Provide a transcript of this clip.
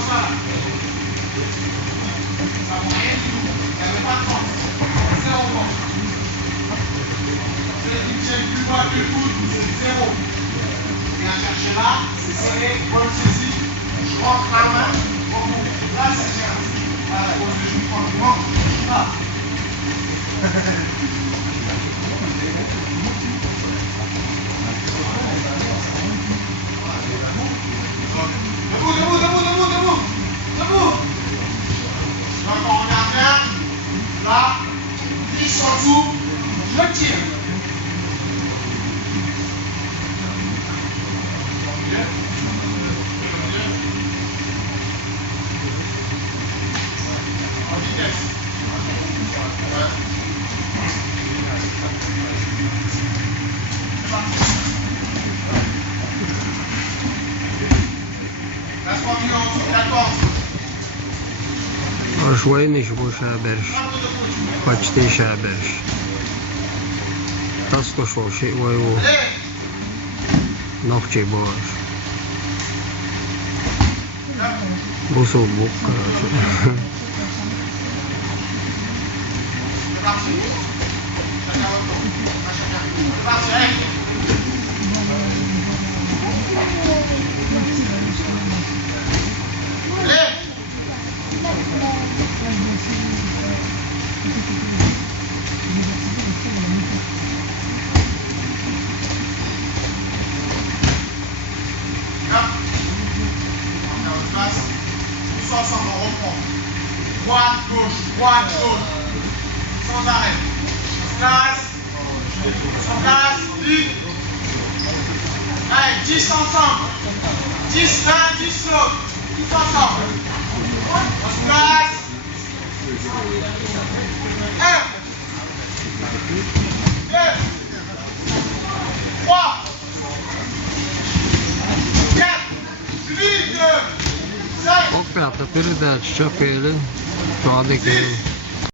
ça là. Ça vaut rien du tout. Il n'y avait pas de force. Zéro force. Celui qui tient plus bas que le coude, c'est zéro. Viens chercher là, c'est serré, bonne saisie. Je rentre la main au bout. Là, c'est cher. À cause du genou tranquillement. Là. Debout. Donc on regarde bien. Là, fiche en dessous, je le tire. En vitesse. C'est parti. Laisse-moi mieux en dessous, d'accord. شوي نشبو شابرش وقتي شابرش تسكو شو شيء ويو نوخشي بوش بوسو بوك Ensemble, on reprend. Droite, gauche, sans arrêt. On place, vite. Allez, 10 ensemble. 10 l'un, 10 l'autre. Tous ensemble. On se place. 1, 2, 3, 4, 8, 5. Opet, perdeți ce pe ele, toate că